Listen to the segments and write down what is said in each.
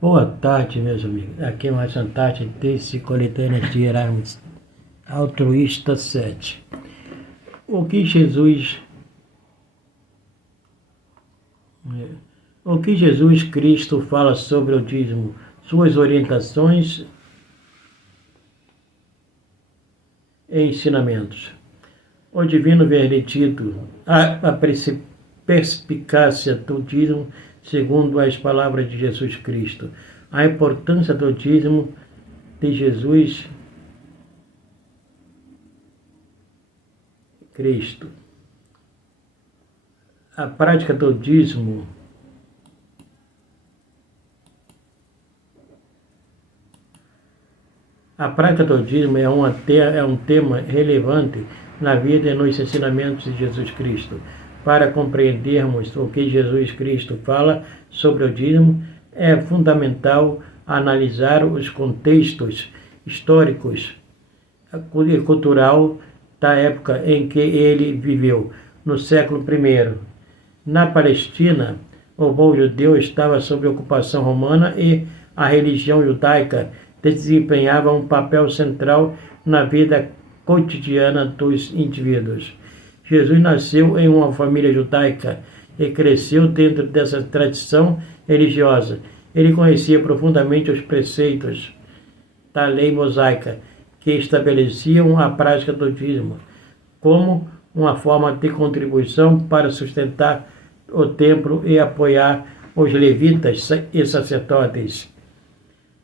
Boa tarde, meus amigos. Aqui é mais uma tarde desse coletânea de Erasmus Altruísta 7. O que Jesus Cristo fala sobre o dízimo, suas orientações e ensinamentos. O divino veredito, a perspicácia do dízimo segundo as palavras de Jesus Cristo. A importância do dízimo de Jesus Cristo. A prática do dízimo é um tema relevante na vida e nos ensinamentos de Jesus Cristo. Para compreendermos o que Jesus Cristo fala sobre o dízimo, é fundamental analisar os contextos históricos e cultural da época em que ele viveu, no século I. Na Palestina, o povo judeu estava sob ocupação romana e a religião judaica desempenhava um papel central na vida cotidiana dos indivíduos. Jesus nasceu em uma família judaica e cresceu dentro dessa tradição religiosa. Ele conhecia profundamente os preceitos da lei mosaica, que estabeleciam a prática do dízimo como uma forma de contribuição para sustentar o templo e apoiar os levitas e sacerdotes.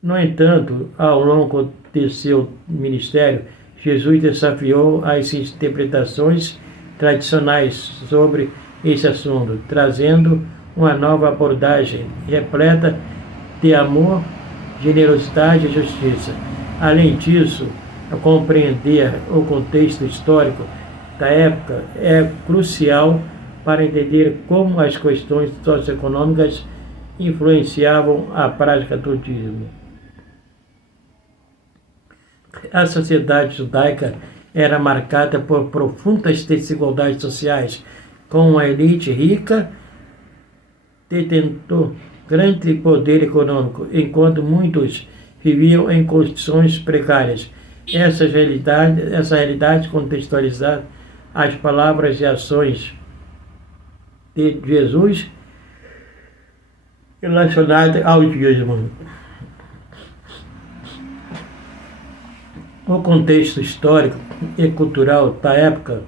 No entanto, ao longo de seu ministério, Jesus desafiou as interpretações tradicionais sobre esse assunto, trazendo uma nova abordagem repleta de amor, generosidade e justiça. Além disso, compreender o contexto histórico da época é crucial para entender como as questões socioeconômicas influenciavam a prática do dízimo. A sociedade judaica era marcada por profundas desigualdades sociais, com uma elite rica detendo grande poder econômico, enquanto muitos viviam em condições precárias. Essa realidade contextualizar as palavras e ações de Jesus relacionadas ao dízimo. O contexto histórico e cultural da época.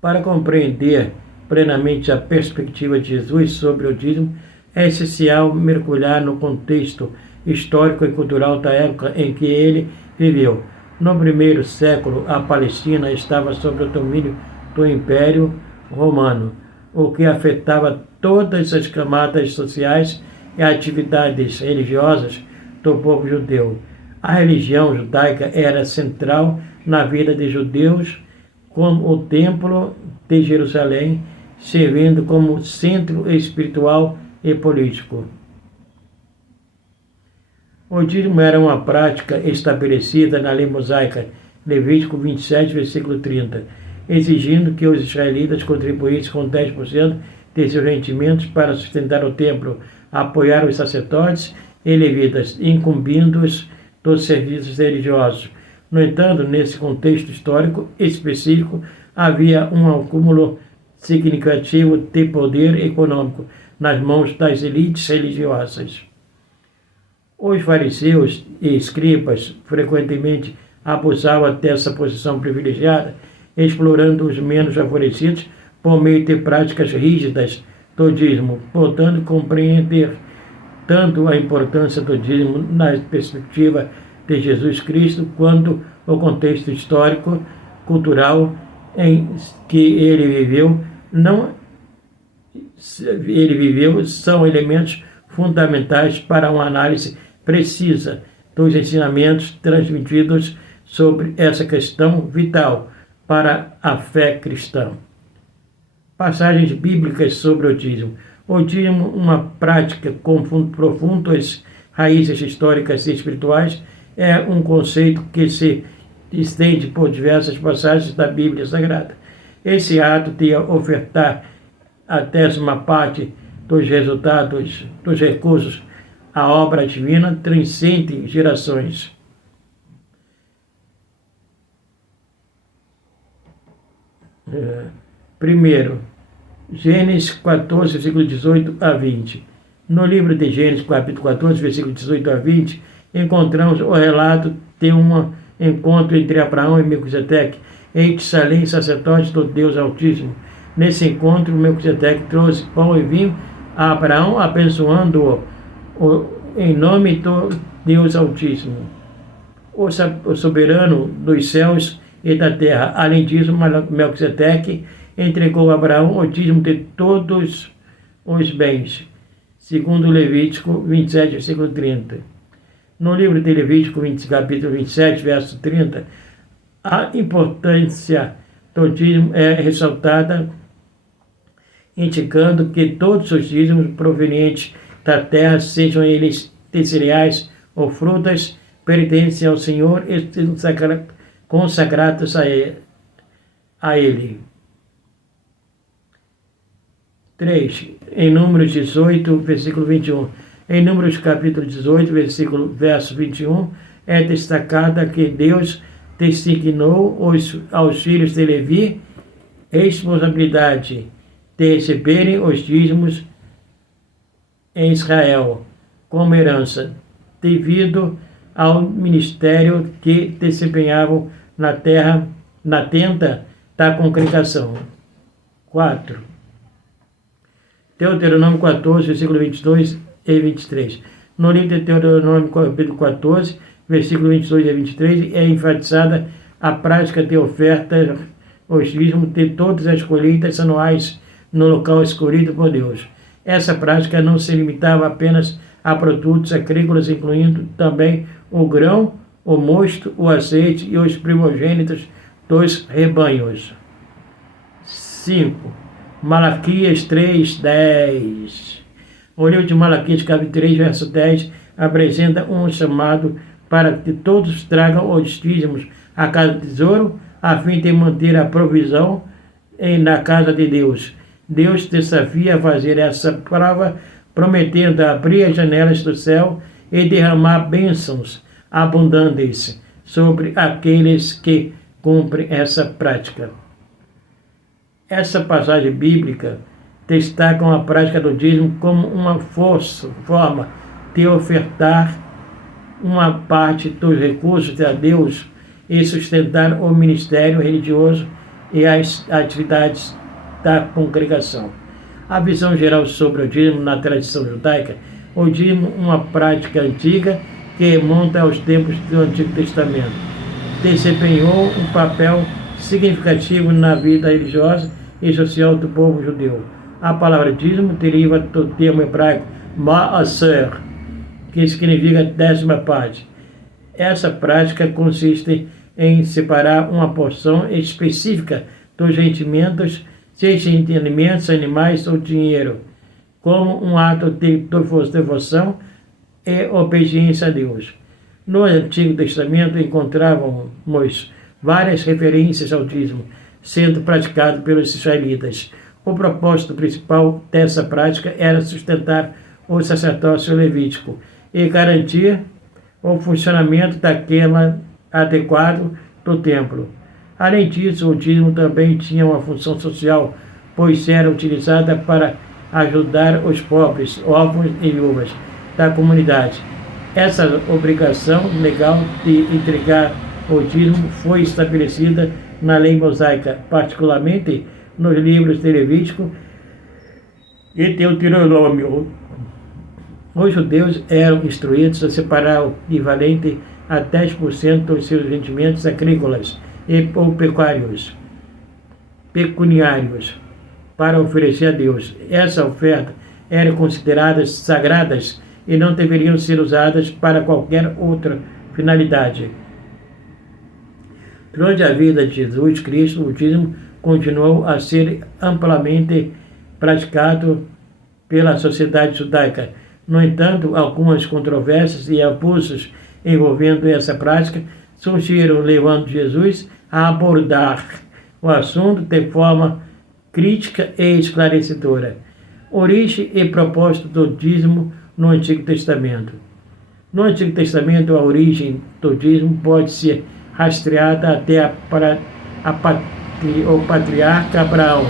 Para compreender plenamente a perspectiva de Jesus sobre o dízimo, é essencial mergulhar no contexto histórico e cultural da época em que ele viveu. No primeiro século, a Palestina estava sob o domínio do Império Romano, o que afetava todas as camadas sociais e atividades religiosas do povo judeu. A religião judaica era central na vida de judeus, como o Templo de Jerusalém, servindo como centro espiritual e político. O dízimo era uma prática estabelecida na lei mosaica, Levítico 27, versículo 30, exigindo que os israelitas contribuíssem com 10% de seus rendimentos para sustentar o templo, apoiar os sacerdotes e levitas, incumbindo-os dos serviços religiosos. No entanto, nesse contexto histórico específico, havia um acúmulo significativo de poder econômico nas mãos das elites religiosas. Os fariseus e escribas frequentemente abusavam dessa posição privilegiada, explorando os menos favorecidos por meio de práticas rígidas do dízimo, portanto, compreender tanto a importância do dízimo na perspectiva de Jesus Cristo, quanto o contexto histórico, cultural em que ele viveu, são elementos fundamentais para uma análise precisa dos ensinamentos transmitidos sobre essa questão vital para a fé cristã. Passagens bíblicas sobre o dízimo. O dízimo, uma prática com profundas raízes históricas e espirituais, é um conceito que se estende por diversas passagens da Bíblia Sagrada. Esse ato de ofertar a 10ª parte dos resultados, dos recursos, a obra divina transcende gerações. Primeiro, Gênesis 14, versículo 18 a 20. No livro de Gênesis, capítulo 14, versículo 18 a 20, encontramos o relato de um encontro entre Abraão e Melquisedeque, em Salém, sacerdote do Deus Altíssimo. Nesse encontro, Melquisedeque trouxe pão e vinho a Abraão, abençoando-o em nome do Deus Altíssimo, o soberano dos céus e da terra. Além disso, Melquisedeque entregou a Abraão o dízimo de todos os bens, segundo Levítico 27, versículo 30. No livro de Levítico, capítulo 27, verso 30, a importância do dízimo é ressaltada, indicando que todos os dízimos provenientes da terra, sejam eles de cereais ou frutas, pertencem ao Senhor e consagrados a Ele. 3. Em Números 18, versículo 21. Em Números capítulo 18, verso 21, é destacada que Deus designou aos filhos de Levi a responsabilidade de receberem os dízimos em Israel como herança, devido ao ministério que desempenhavam na tenda da congregação. 4. Deuteronômio 14, versículo 22 e 23. No livro de Deuteronômio, capítulo 14, versículo 22 e 23, é enfatizada a prática de oferta os dízimos de todas as colheitas anuais no local escolhido por Deus. Essa prática não se limitava apenas a produtos agrícolas, incluindo também o grão, o mosto, o azeite e os primogênitos dos rebanhos. 5. Malaquias 3, 10. O livro de Malaquias, capítulo 3, verso 10, apresenta um chamado para que todos tragam os dízimos a cada tesouro, a fim de manter a provisão na casa de Deus. Deus desafia a fazer essa prova, prometendo abrir as janelas do céu e derramar bênçãos abundantes sobre aqueles que cumprem essa prática. Essa passagem bíblica destaca a prática do dízimo como uma forma de ofertar uma parte dos recursos a Deus e sustentar o ministério religioso e as atividades da congregação. A visão geral sobre o dízimo na tradição judaica: o dízimo, uma prática antiga que remonta aos tempos do Antigo Testamento, desempenhou um papel significativo na vida religiosa e social do povo judeu. A palavra dízimo deriva do termo hebraico ma'aser, que significa 10ª parte. Essa prática consiste em separar uma porção específica dos rendimentos, seja em alimentos, animais ou dinheiro, como um ato de devoção e obediência a Deus. No Antigo Testamento encontrávamos várias referências ao dízimo sendo praticado pelos israelitas. O propósito principal dessa prática era sustentar o sacerdócio levítico e garantir o funcionamento daquela adequado do templo. Além disso, o dízimo também tinha uma função social, pois era utilizada para ajudar os pobres, órfãos e viúvas da comunidade. Essa obrigação legal de entregar o dízimo foi estabelecida na lei mosaica, particularmente nos livros de Levítico e Deuteronômio. Os judeus eram instruídos a separar o equivalente a 10% dos seus rendimentos agrícolas ou pecuniários para oferecer a Deus. Essa oferta era considerada sagradas e não deveriam ser usadas para qualquer outra finalidade. Durante a vida de Jesus Cristo, o dízimo continuou a ser amplamente praticado pela sociedade judaica. No entanto, algumas controvérsias e abusos envolvendo essa prática surgiram, levando Jesus a abordar o assunto de forma crítica e esclarecedora. Origem e propósito do dízimo no Antigo Testamento. No Antigo Testamento, a origem do dízimo pode ser rastreada até o patriarca Abraão.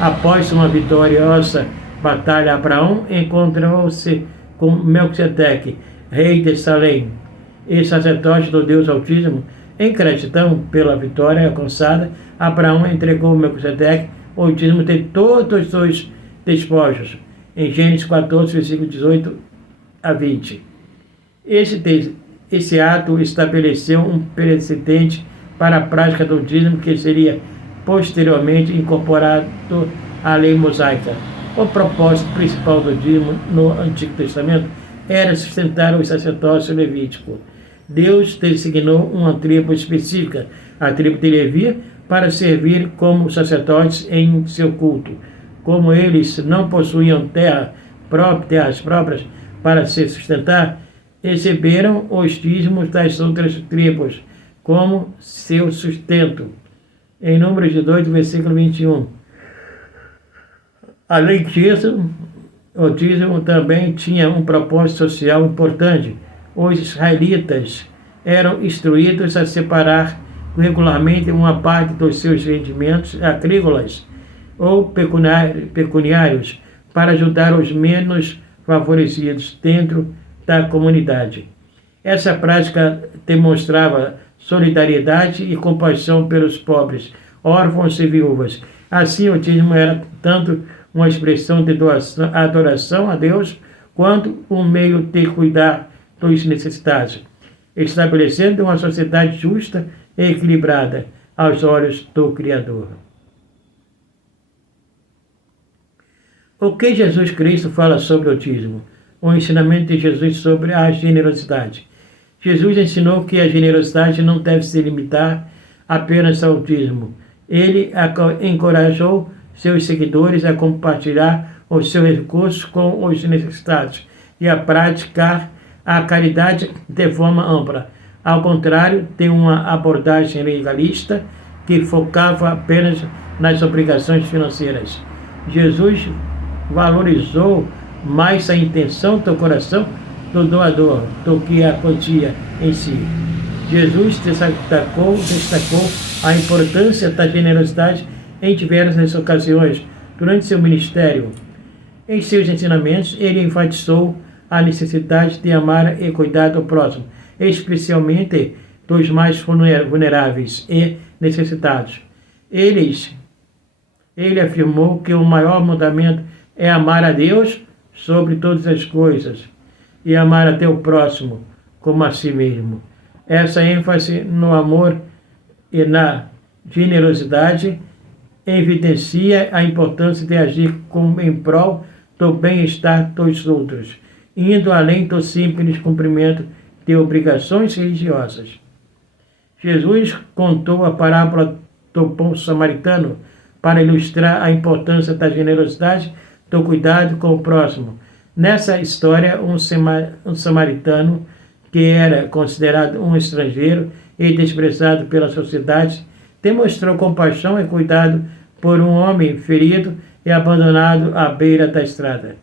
Após uma vitoriosa batalha, Abraão encontrou-se com Melquisedeque, rei de Salém, e sacerdote do Deus Altíssimo. Em gratidão pela vitória alcançada, Abraão entregou a Melquisedeque o dízimo de todos os seus despojos, em Gênesis 14, versículo 18 a 20. Esse ato estabeleceu um precedente para a prática do dízimo que seria posteriormente incorporado à lei mosaica. O propósito principal do dízimo no Antigo Testamento era sustentar o sacerdócio levítico. Deus designou uma tribo específica, a tribo de Levi, para servir como sacerdotes em seu culto. Como eles não possuíam terras próprias para se sustentar, receberam os dízimos das outras tribos como seu sustento. Em Números 18, versículo 21. Além disso, o dízimo também tinha um propósito social importante. Os israelitas eram instruídos a separar regularmente uma parte dos seus rendimentos agrícolas ou pecuniários para ajudar os menos favorecidos dentro da comunidade. Essa prática demonstrava solidariedade e compaixão pelos pobres, órfãos e viúvas. Assim, o dízimo era tanto uma expressão de adoração a Deus, quanto um meio de cuidar dos necessitados, estabelecendo uma sociedade justa e equilibrada aos olhos do Criador. O que Jesus Cristo fala sobre o dízimo? O ensinamento de Jesus sobre a generosidade. Jesus ensinou que a generosidade não deve se limitar apenas ao dízimo. Ele encorajou seus seguidores a compartilhar os seus recursos com os necessitados e a praticar a caridade de forma ampla. Ao contrário de uma abordagem legalista que focava apenas nas obrigações financeiras. Jesus valorizou mais a intenção do coração do doador do que a quantia em si. Jesus destacou a importância da generosidade em diversas ocasiões durante seu ministério. Em seus ensinamentos, ele enfatizou a necessidade de amar e cuidar do próximo, especialmente dos mais vulneráveis e necessitados. Ele afirmou que o maior mandamento é amar a Deus sobre todas as coisas e amar a teu próximo como a si mesmo. Essa ênfase no amor e na generosidade evidencia a importância de agir em prol do bem-estar dos outros, indo além do simples cumprimento de obrigações religiosas. Jesus contou a parábola do bom samaritano para ilustrar a importância da generosidade, do cuidado com o próximo. Nessa história, um samaritano, que era considerado um estrangeiro e desprezado pela sociedade, demonstrou compaixão e cuidado por um homem ferido e abandonado à beira da estrada.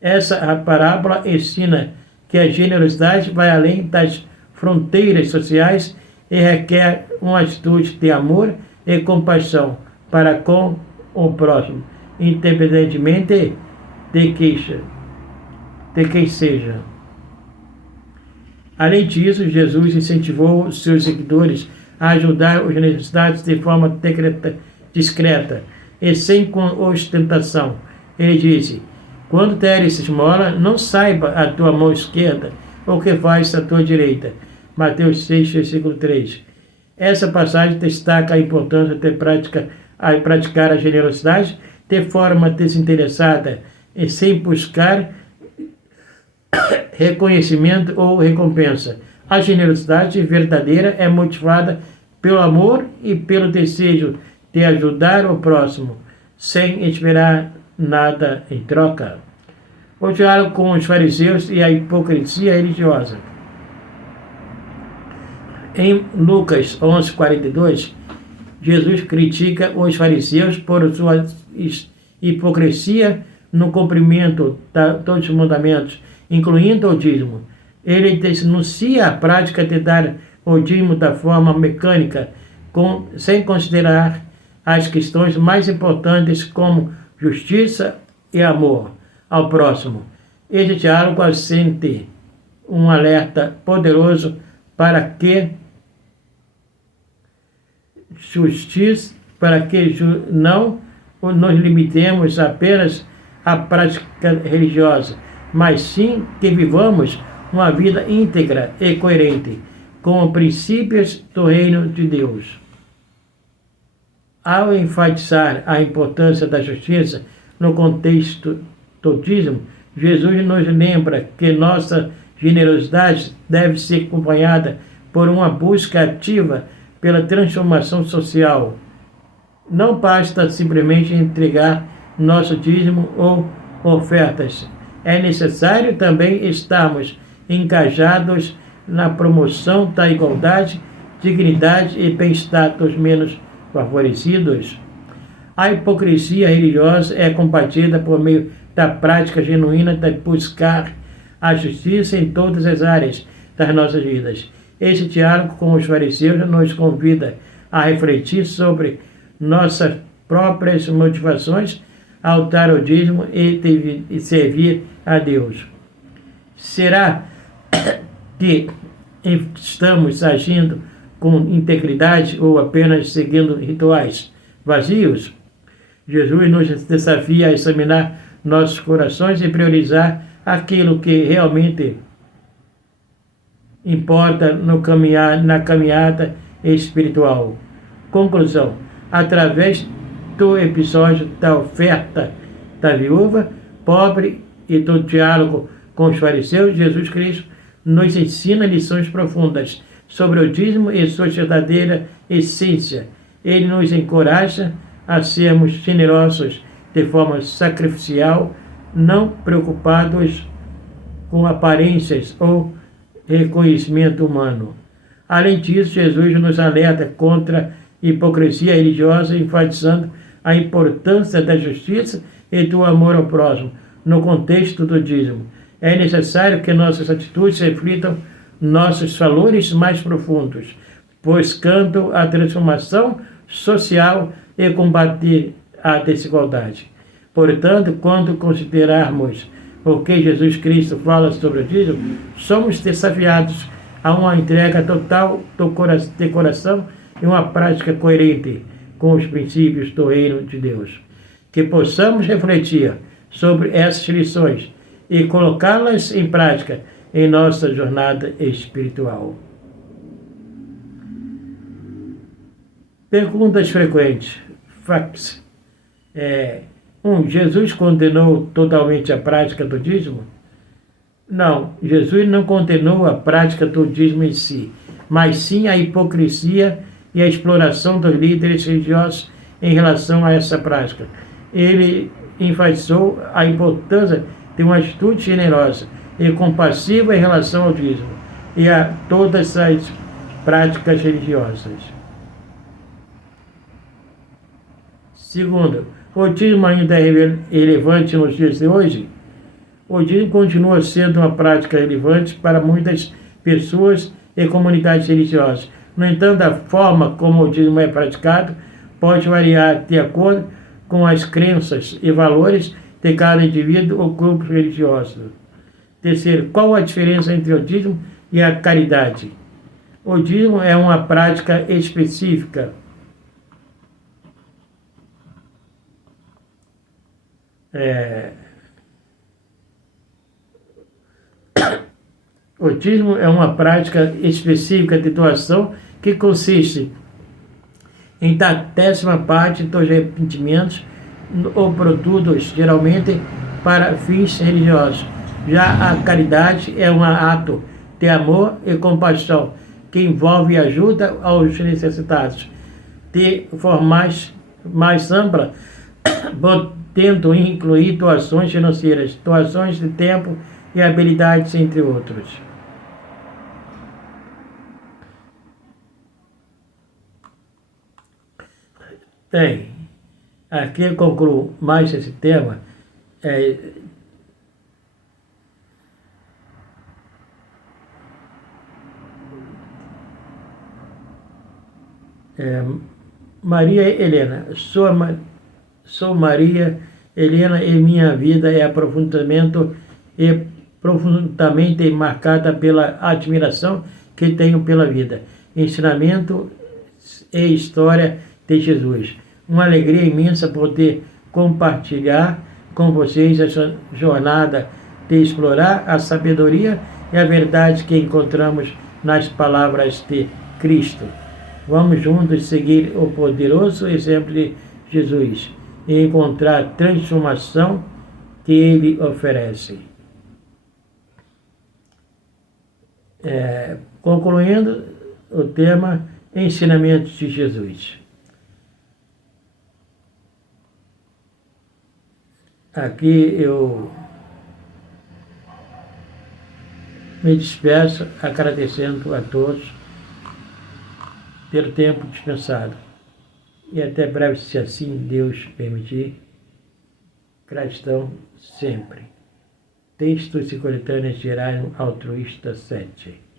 Essa parábola ensina que a generosidade vai além das fronteiras sociais e requer uma atitude de amor e compaixão para com o próximo, independentemente de quem seja. Além disso, Jesus incentivou os seus seguidores a ajudar os necessitados de forma discreta e sem ostentação. Ele disse: quando deres esmola, não saiba a tua mão esquerda o que faz a tua direita. Mateus 6, versículo 3. Essa passagem destaca a importância de praticar a generosidade de forma desinteressada e sem buscar reconhecimento ou recompensa. A generosidade verdadeira é motivada pelo amor e pelo desejo de ajudar o próximo, sem esperar nada em troca. O diálogo com os fariseus e a hipocrisia religiosa. Em Lucas 11:42, Jesus critica os fariseus por sua hipocrisia no cumprimento de todos os mandamentos, incluindo o dízimo. Ele denuncia a prática de dar o dízimo da forma mecânica, sem considerar as questões mais importantes como justiça e amor ao próximo. Este diálogo acende um alerta poderoso para que não nos limitemos apenas à prática religiosa, mas sim que vivamos uma vida íntegra e coerente com os princípios do reino de Deus. Ao enfatizar a importância da justiça no contexto do dízimo, Jesus nos lembra que nossa generosidade deve ser acompanhada por uma busca ativa pela transformação social. Não basta simplesmente entregar nosso dízimo ou ofertas. É necessário também estarmos engajados na promoção da igualdade, dignidade e bem-estar dos menos favorecidos. A hipocrisia religiosa é combatida por meio da prática genuína de buscar a justiça em todas as áreas das nossas vidas. Esse diálogo com os fariseus nos convida a refletir sobre nossas próprias motivações ao dar o dízimo e servir a Deus. Será que estamos agindo com integridade ou apenas seguindo rituais vazios? Jesus nos desafia a examinar nossos corações e priorizar aquilo que realmente importa na caminhada espiritual. Conclusão: através do episódio da oferta da viúva pobre e do diálogo com os fariseus, Jesus Cristo nos ensina lições profundas sobre o dízimo e sua verdadeira essência. Ele nos encoraja a sermos generosos de forma sacrificial, não preocupados com aparências ou reconhecimento humano. Além disso, Jesus nos alerta contra a hipocrisia religiosa, enfatizando a importância da justiça e do amor ao próximo no contexto do dízimo. É necessário que nossas atitudes reflitam nossos valores mais profundos, buscando a transformação social e combater a desigualdade. Portanto, quando considerarmos o que Jesus Cristo fala sobre o dízimo, somos desafiados a uma entrega total de coração e uma prática coerente com os princípios do reino de Deus. Que possamos refletir sobre essas lições e colocá-las em prática em nossa jornada espiritual. Perguntas frequentes. Fax. 1. Jesus condenou totalmente a prática do dízimo? Não, Jesus não condenou a prática do dízimo em si, mas sim a hipocrisia e a exploração dos líderes religiosos em relação a essa prática. Ele enfatizou a importância de uma atitude generosa e compassiva em relação ao dízimo e a todas as práticas religiosas. Segundo, o dízimo ainda é relevante nos dias de hoje? O dízimo continua sendo uma prática relevante para muitas pessoas e comunidades religiosas. No entanto, a forma como o dízimo é praticado pode variar de acordo com as crenças e valores de cada indivíduo ou grupo religioso. Terceiro, qual a diferença entre o dízimo e a caridade? O dízimo é uma prática específica. O dízimo é uma prática específica de doação que consiste em dar 10ª parte dos arrependimentos ou produtos, geralmente para fins religiosos. Já a caridade é um ato de amor e compaixão que envolve ajuda aos necessitados, de forma mais ampla, podendo incluir doações financeiras, doações de tempo e habilidades, entre outros. Aqui eu concluo mais esse tema, Maria Helena, sou Maria Helena e minha vida é profundamente marcada pela admiração que tenho pela vida, ensinamento e história de Jesus. Uma alegria imensa poder compartilhar com vocês essa jornada de explorar a sabedoria e a verdade que encontramos nas palavras de Cristo. Vamos juntos seguir o poderoso exemplo de Jesus e encontrar a transformação que Ele oferece. Concluindo o tema Ensinamentos de Jesus. Aqui eu me despeço agradecendo a todos pelo tempo dispensado. E até breve, se assim Deus permitir. Gratidão sempre. Textos e coletâneas gerais altruísta 7.